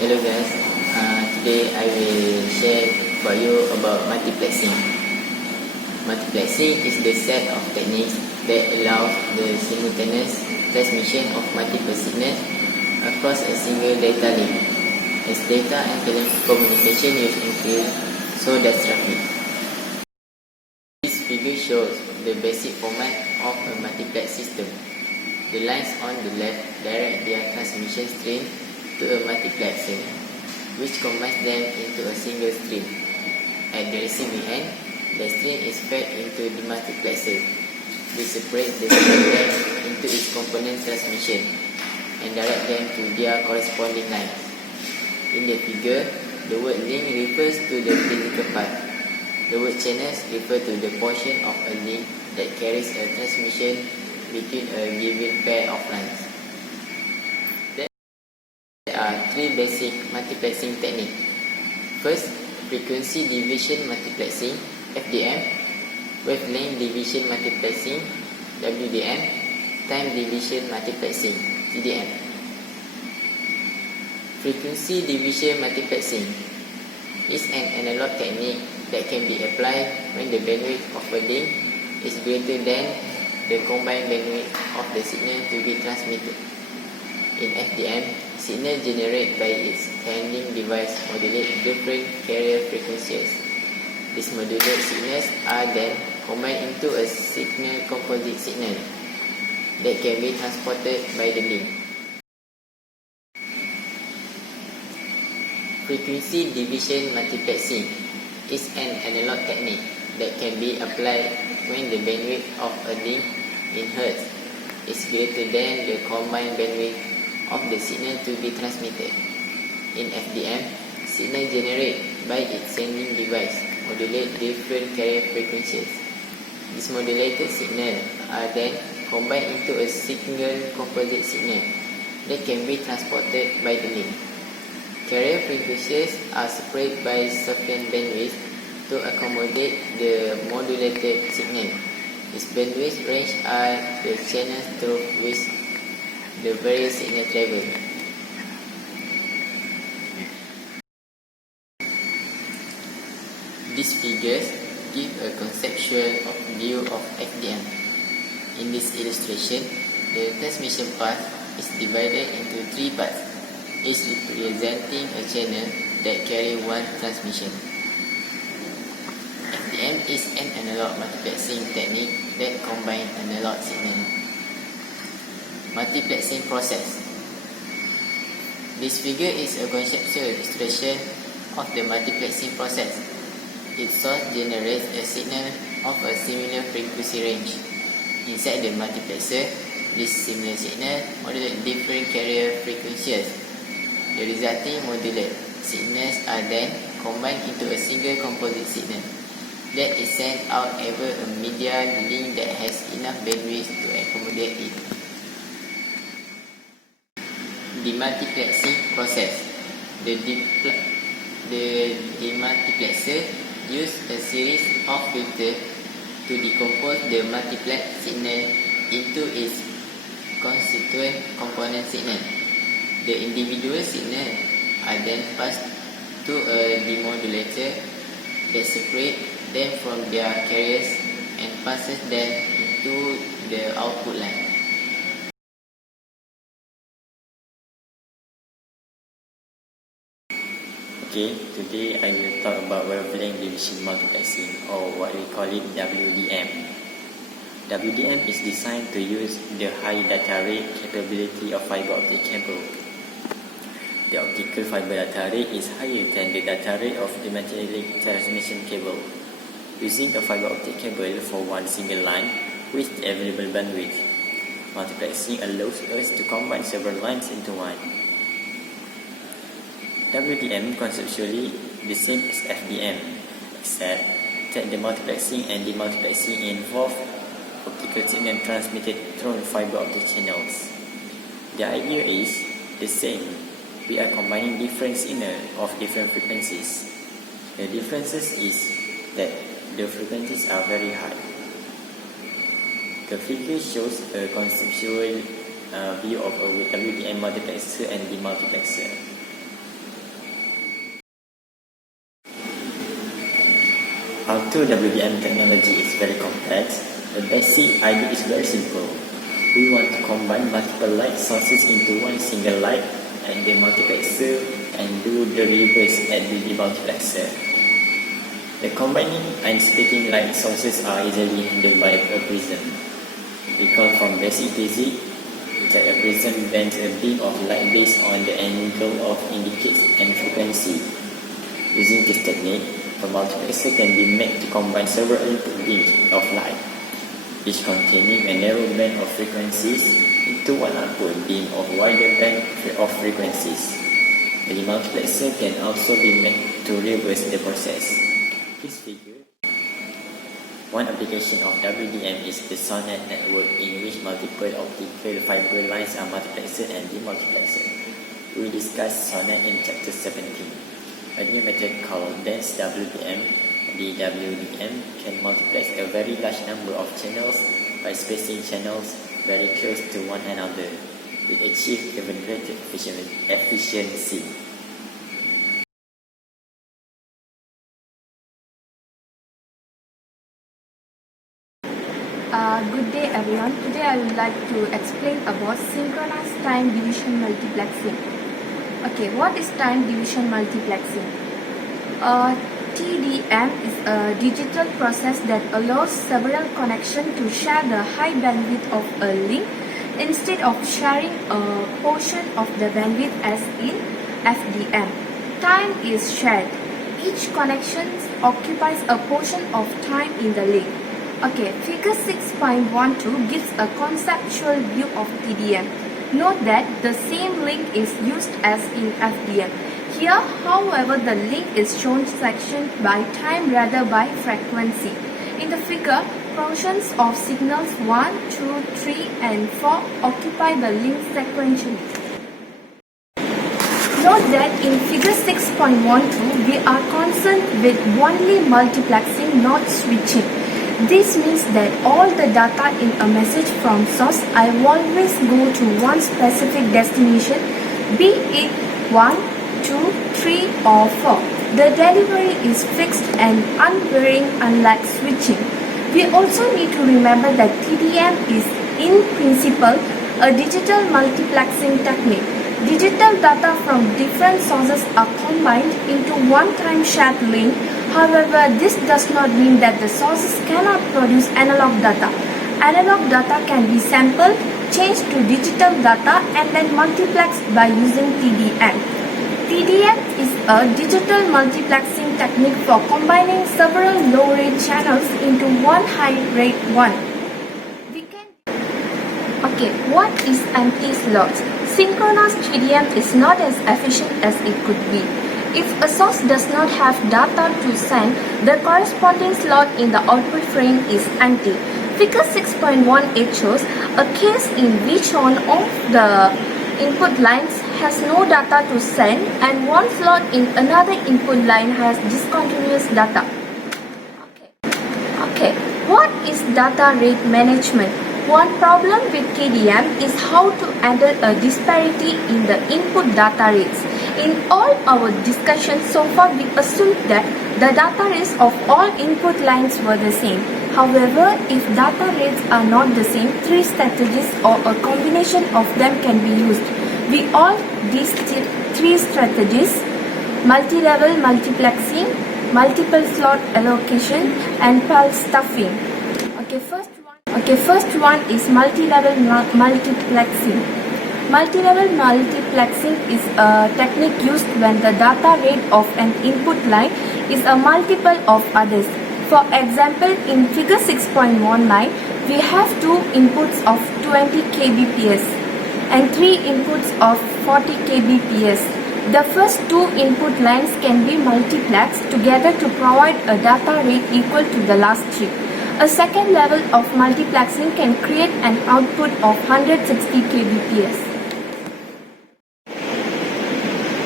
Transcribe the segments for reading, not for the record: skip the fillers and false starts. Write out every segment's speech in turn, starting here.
Hello guys, today I will share for you about multiplexing. Multiplexing is the set of techniques that allows the simultaneous transmission of multiple signals across a single data link. As data and communication use increase, so does traffic. This figure shows the basic format of a multiplex system. The lines on the left direct their transmission stream to a multiplexer, which combines them into a single stream. At the receiving end, the stream is fed into the multiplexer. We separate the signal into its component transmission and direct them to their corresponding lines. In the figure, the word link refers to the physical part. The word channels refer to the portion of a link that carries a transmission between a given pair of lines. There are three basic multiplexing techniques. First, frequency division multiplexing (FDM), wavelength division multiplexing (WDM), time division multiplexing (TDM). Frequency division multiplexing is an analog technique that can be applied when the bandwidth of a link is greater than the combined bandwidth of the signal to be transmitted. In FDM, signal generated by its handling device modulate different carrier frequencies. These modulated signals are then combined into a signal composite signal that can be transported by the link. Frequency division multiplexing is an analog technique that can be applied when the bandwidth of a link in Hz is greater than the combined bandwidth of the signal to be transmitted. In FDM, signal generated by its sending device modulate different carrier frequencies. These modulated signals are then combined into a single composite signal that can be transported by the link. Carrier frequencies are separated by sufficient bandwidth to accommodate the modulated signal. These bandwidth range are the channels through which the various signal travel. These figures give a conceptual view of FDM. In this illustration, the transmission path is divided into three parts, each representing a channel that carry one transmission. FDM is an analog multiplexing technique that combines analog signal. Multiplexing process. This figure is a conceptual illustration of the multiplexing process. Its source generates a signal of a similar frequency range. Inside the multiplexer, this similar signal modulates different carrier frequencies. The resulting modulated signals are then combined into a single composite signal that is sent out over a media link that has enough bandwidth to accommodate it. Demultiplexing process. The demultiplexer uses a series of filters to decompose the multiplex signal into its constituent component signal. The individual signals are then passed to a demodulator that separates them from their carriers and passes them into the output line. Okay, today I will talk about wavelength division multiplexing, or what we call it WDM. WDM is designed to use the high data rate capability of fiber optic cable. The optical fiber data rate is higher than the data rate of the metallic transmission cable. Using a fiber optic cable for one single line with the available bandwidth, multiplexing allows us to combine several lines into one. WDM conceptually the same as FDM, except that the multiplexing and demultiplexing involve optical signal transmitted through fiber optic channels. The idea is the same. We are combining different signals of different frequencies. The differences is that the frequencies are very high. The figure shows a conceptual view of a WDM multiplexer and demultiplexer. Although WDM technology is very complex, the basic idea is very simple. We want to combine multiple light sources into one single light at the multiplexer and do the reverse at the demultiplexer. The combining and splitting light sources are easily handled by a prism. Recall from basic physics that a prism bends a beam of light based on the angle of indicates and frequency. Using this technique, a multiplexer can be made to combine several input beams of light, each containing a narrow band of frequencies, into one output beam of wider band of frequencies. The demultiplexer can also be made to reverse the process. This figure. One application of WDM is the SONET network, in which multiple optical fiber lines are multiplexer and demultiplexer. We discussed SONET in Chapter 17. A new method called dense WDM, DWDM, can multiplex a very large number of channels by spacing channels very close to one another, which achieve even greater efficiency. Good day everyone. Today I would like to explain about synchronized time division multiplexing. Okay, what is time division multiplexing? TDM is a digital process that allows several connections to share the high bandwidth of a link instead of sharing a portion of the bandwidth as in FDM. Time is shared. Each connection occupies a portion of time in the link. Okay, figure 6.12 gives a conceptual view of TDM. Note that the same link is used as in FDM. Here, however, the link is shown sectioned by time rather by frequency. In the figure, portions of signals 1, 2, 3 and 4 occupy the link sequentially. Note that in figure 6.12, we are concerned with only multiplexing, not switching. This means that all the data in a message from source I always go to one specific destination, be it 1, 2, 3 or 4. The delivery is fixed and unvarying, unlike switching. We also need to remember that TDM is in principle a digital multiplexing technique. Digital data from different sources are combined into one time shared link. However, this does not mean that the sources cannot produce analog data. Analog data can be sampled, changed to digital data and then multiplexed by using TDM. TDM is a digital multiplexing technique for combining several low-rate channels into one high-rate one. Okay, what is empty slots? Synchronous TDM is not as efficient as it could be. If a source does not have data to send, the corresponding slot in the output frame is empty. Figure 6.18 shows a case in which one of the input lines has no data to send and one slot in another input line has discontinuous data. Okay, what is data rate management? One problem with TDM is how to handle a disparity in the input data rates. In all our discussions so far, we assumed that the data rates of all input lines were the same. However, if data rates are not the same, three strategies or a combination of them can be used. We call these three strategies multi-level multiplexing, multiple slot allocation and pulse stuffing. First one is multi-level multiplexing. Multi-level multiplexing is a technique used when the data rate of an input line is a multiple of others. For example, in figure 6.19, we have two inputs of 20 kbps and three inputs of 40 kbps. The first two input lines can be multiplexed together to provide a data rate equal to the last three. A second level of multiplexing can create an output of 160 kbps.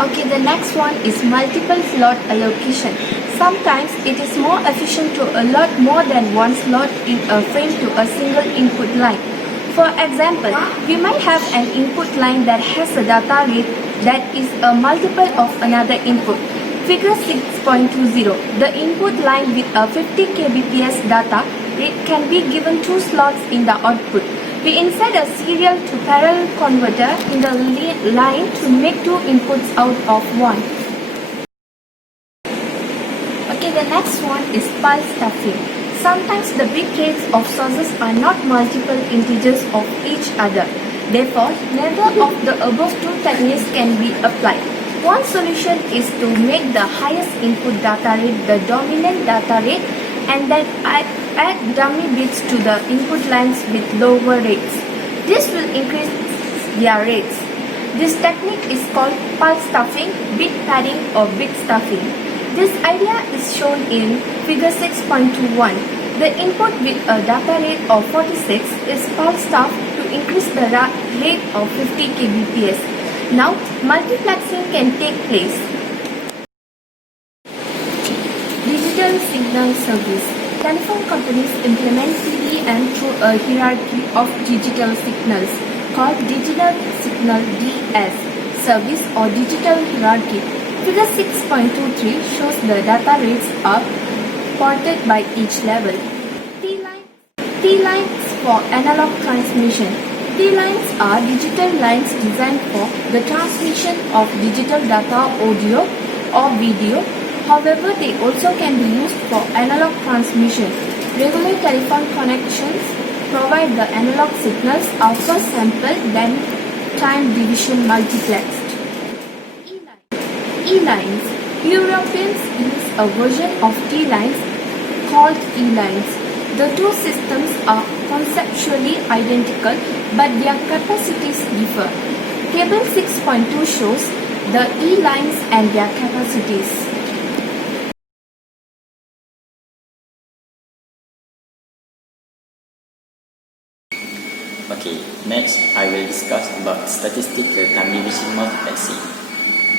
Okay, the next one is multiple slot allocation. Sometimes it is more efficient to allot more than one slot in a frame to a single input line. For example, we might have an input line that has a data rate that is a multiple of another input. Figure 6.20. The input line with a 50 kbps data rate can be given 2 slots in the output. We insert a serial to parallel converter in the line to make 2 inputs out of 1. Okay, the next one is pulse stuffing. Sometimes the bit rates of sources are not multiple integers of each other. Therefore, neither of the above two techniques can be applied. One solution is to make the highest input data rate the dominant data rate and then add dummy bits to the input lines with lower rates. This will increase their rates. This technique is called pulse stuffing, bit padding or bit stuffing. This idea is shown in figure 6.21. The input with a data rate of 46 is pulse stuffed to increase the rate of 50 kbps. Now, multiplexing can take place. Digital signal service. Telephone companies implement TDM through a hierarchy of digital signals called digital signal DS service or digital hierarchy. Figure 6.23 shows the data rates are plotted by each level. T-lines for analog transmission. T-lines are digital lines designed for the transmission of digital data, audio or video. However, they also can be used for analog transmission. Regular telephone connections provide the analog signals are first sampled, then time division multiplexed. E-lines. Europeans use a version of T-lines called E-lines. The two systems are conceptually identical, but their capacities differ. Table 6.2 shows the E-lines and their capacities. Okay, next I will discuss about statistical time division multiplexing.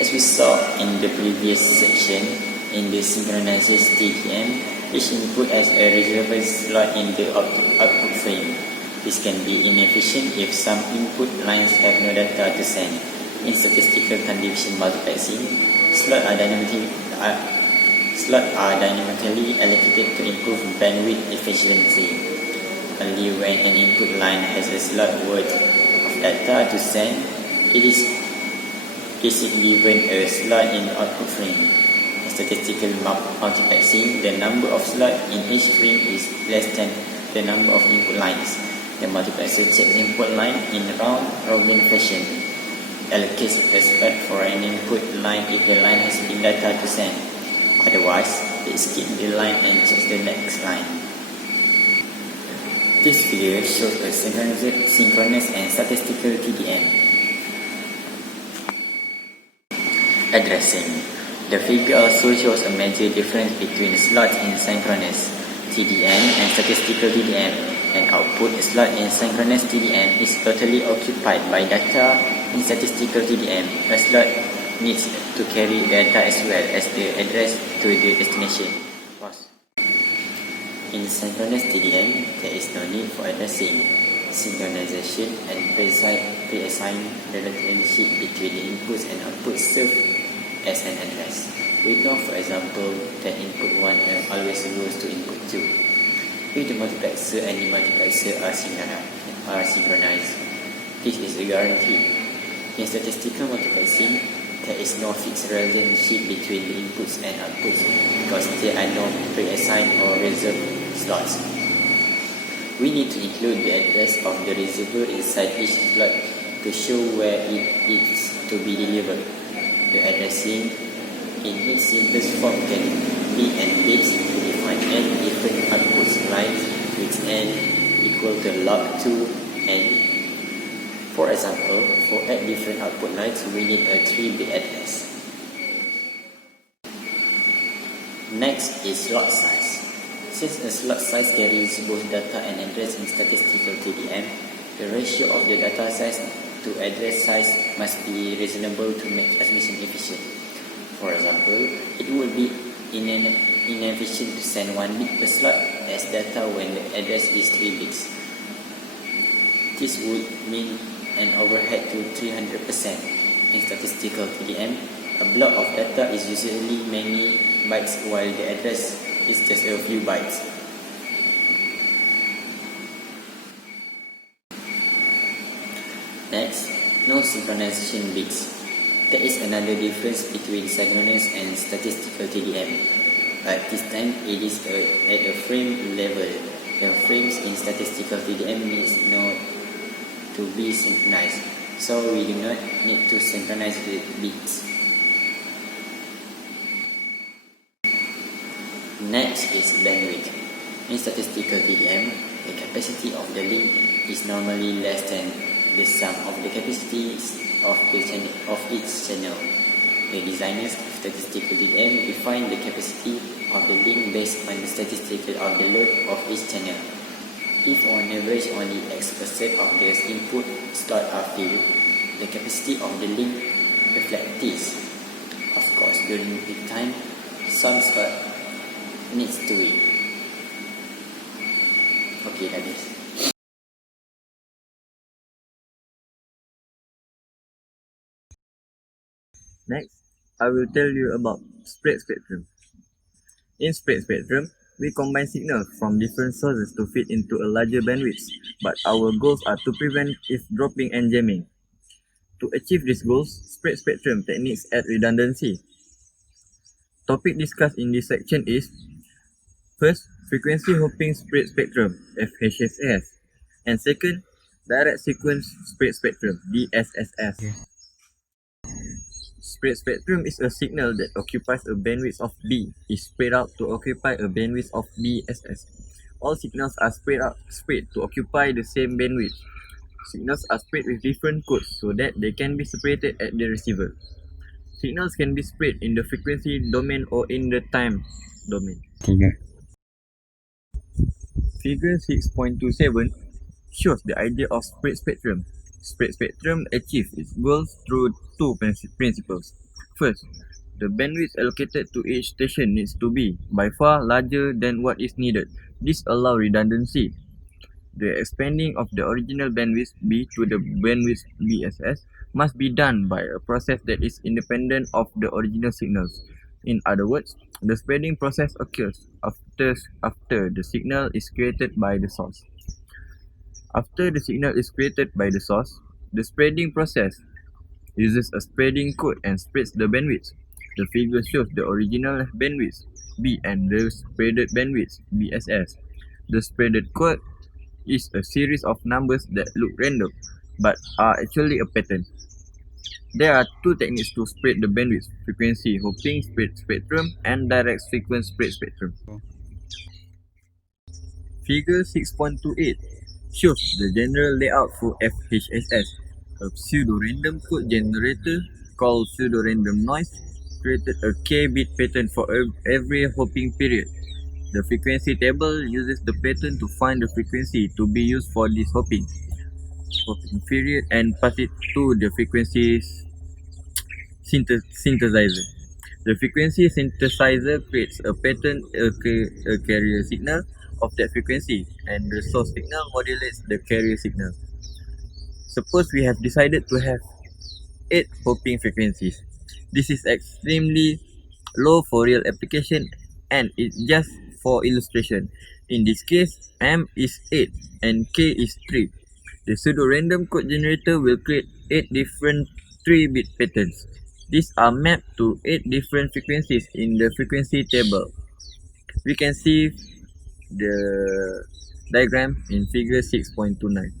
As we saw in the previous section, in the synchronized TDM, each input has a reserved slot in the output frame. This can be inefficient if some input lines have no data to send. In statistical time division multiplexing, slots are dynamically allocated to improve bandwidth efficiency. Only when an input line has a slot worth of data to send, it is given a slot in the output frame. In statistical multiplexing, the number of slots in each frame is less than the number of input lines. The multiplexer checks input line in round-robin fashion. Allocates a slot for an input line if the line has been data to send. Otherwise, it skips the line and checks the next line. This figure shows a synchronous and statistical TDM. Addressing. The figure also shows a major difference between slots in synchronous TDM and statistical TDM. An output slot in synchronous TDM is totally occupied by data. In statistical TDM, a slot needs to carry data as well as the address to the destination. In synchronous TDM, there is no need for addressing. Synchronization and pre-assigned relationship between the inputs and outputs serve as an address. We know, for example, that input 1 always goes to input 2. If the multiplexer and the multiplexer are synchronized, this is a guarantee. In statistical multiplexing, there is no fixed relationship between the inputs and outputs because there are no pre-assigned or reserved slots. We need to include the address of the receiver inside each slot to show where it is to be delivered. The addressing in its simplest form can be n bits to define n different output lines with n equal to log 2 n. For example, for 8 different output lines, we need a 3-bit address. Next is slot size. Since a slot size carries both data and address in statistical TDM, the ratio of the data size to address size must be reasonable to make transmission efficient. For example, it would be inefficient to send 1 bit per slot as data when the address is 3 bits. This would mean an overhead to 300%. In statistical TDM, A block of data is usually many bytes while the address is just a few bytes. Next, no synchronization bits. There is another difference between synchronous and statistical TDM, but this time it is at a frame level. The frames in statistical TDM needs not to be synchronized, so we do not need to synchronize the bits. Next is bandwidth. In statistical TDM, the capacity of the link is normally less than the sum of the capacities of each channel. The designers of statistical TDM define the capacity of the link based on the statistical of the load of each channel. If on average only X% of the input slot are filled, the capacity of the link reflects this. Of course, during peak time, some slot needs to wait. Okay, that is. Next, I will tell you about spread spectrum. In spread spectrum, we combine signals from different sources to fit into a larger bandwidth, but our goals are to prevent eavesdropping and jamming. To achieve these goals, spread spectrum techniques add redundancy. Topic discussed in this section is: first, frequency hopping spread spectrum (FHSS), and second, direct sequence spread spectrum (DSSS). Spread spectrum is a signal that occupies a bandwidth of B is spread out to occupy a bandwidth of BSS. All signals are spread to occupy the same bandwidth. Signals are spread with different codes so that they can be separated at the receiver. Signals can be spread in the frequency domain or in the time domain. Figure 6.27 shows the idea of spread spectrum. Spread spectrum achieves its goals through two principles. First, the bandwidth allocated to each station needs to be by far larger than what is needed. This allows redundancy. The expanding of the original bandwidth B to the bandwidth BSS must be done by a process that is independent of the original signals. In other words, the spreading process occurs after the signal is created by the source. After the signal is created by the source, the spreading process uses a spreading code and spreads the bandwidth. The figure shows the original bandwidth B and the spreaded bandwidth BSS. The spreaded code is a series of numbers that look random but are actually a pattern. There are two techniques to spread the bandwidth: frequency hopping spread spectrum and direct sequence spread spectrum. Figure 6.28 shows the general layout for FHSS. A pseudo-random code generator called pseudo-random noise created a k-bit pattern for every hopping period. The frequency table uses the pattern to find the frequency to be used for this hopping period and pass it to the frequency synthesizer. The frequency synthesizer creates a pattern, a carrier signal of that frequency, and the source signal modulates the carrier signal. Suppose we have decided to have 8 hopping frequencies. This is extremely low for real application and it's just for illustration. In this case, M is 8 and K is 3. The pseudo-random code generator will create 8 different 3-bit patterns. These are mapped to 8 different frequencies in the frequency table. We can see the diagram in figure 6.29.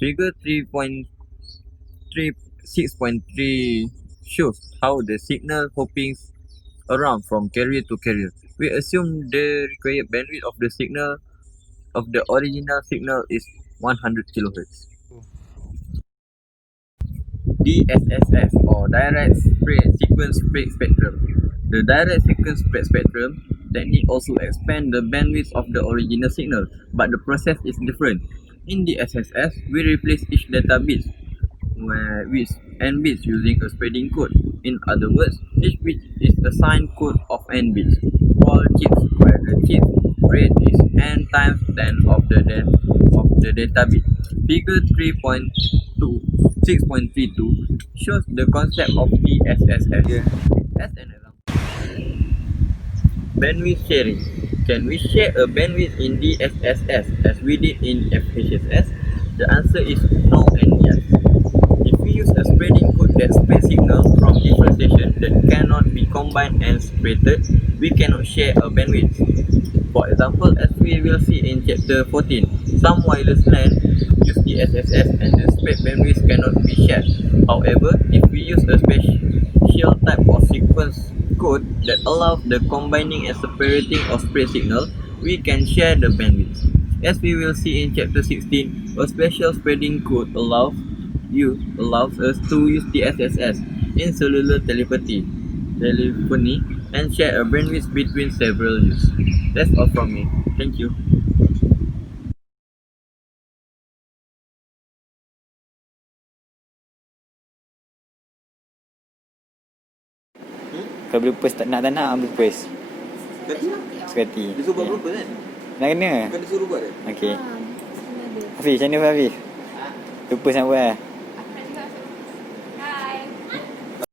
Figure 6.3 shows how the signal hopping around from carrier to carrier. We assume the required bandwidth of the signal of the original signal is 100 kHz. DSSS or direct sequence spread spectrum. The direct sequence spread spectrum technique also expands the bandwidth of the original signal, but the process is different. In DSSS, we replace each data bit with n bits using a spreading code. In other words, each bit is assigned code of n bits. All chips where the chip rate is n times 10 of the data bit. Figure 3.2 6.32 shows the concept of DSSS as an example. Bandwidth sharing. Can we share a bandwidth in DSSS as we did in FHSS? The answer is no and yes. If we use a spreading code that spreads signals from different stations that cannot be combined and separated, we cannot share a bandwidth. For example, as we will see in chapter 14, some wireless LAN use DSSS and the spread bandwidth cannot be shared. However, if we use a special type of sequence code that allows the combining and separating of spread signal, we can share the bandwidth. As we will see in chapter 16, a special spreading code allows us to use DSSS in cellular telephony and share a bandwidth between several users. That's all from me. Thank you. Kalau bloopers tak nak bloopers. Sekati. Dia suruh buat berapa kan? Nak kena. Kan dia suruh buat kan? Okey. Hafiz, macam mana Hafiz? Bloopers nak buat lah.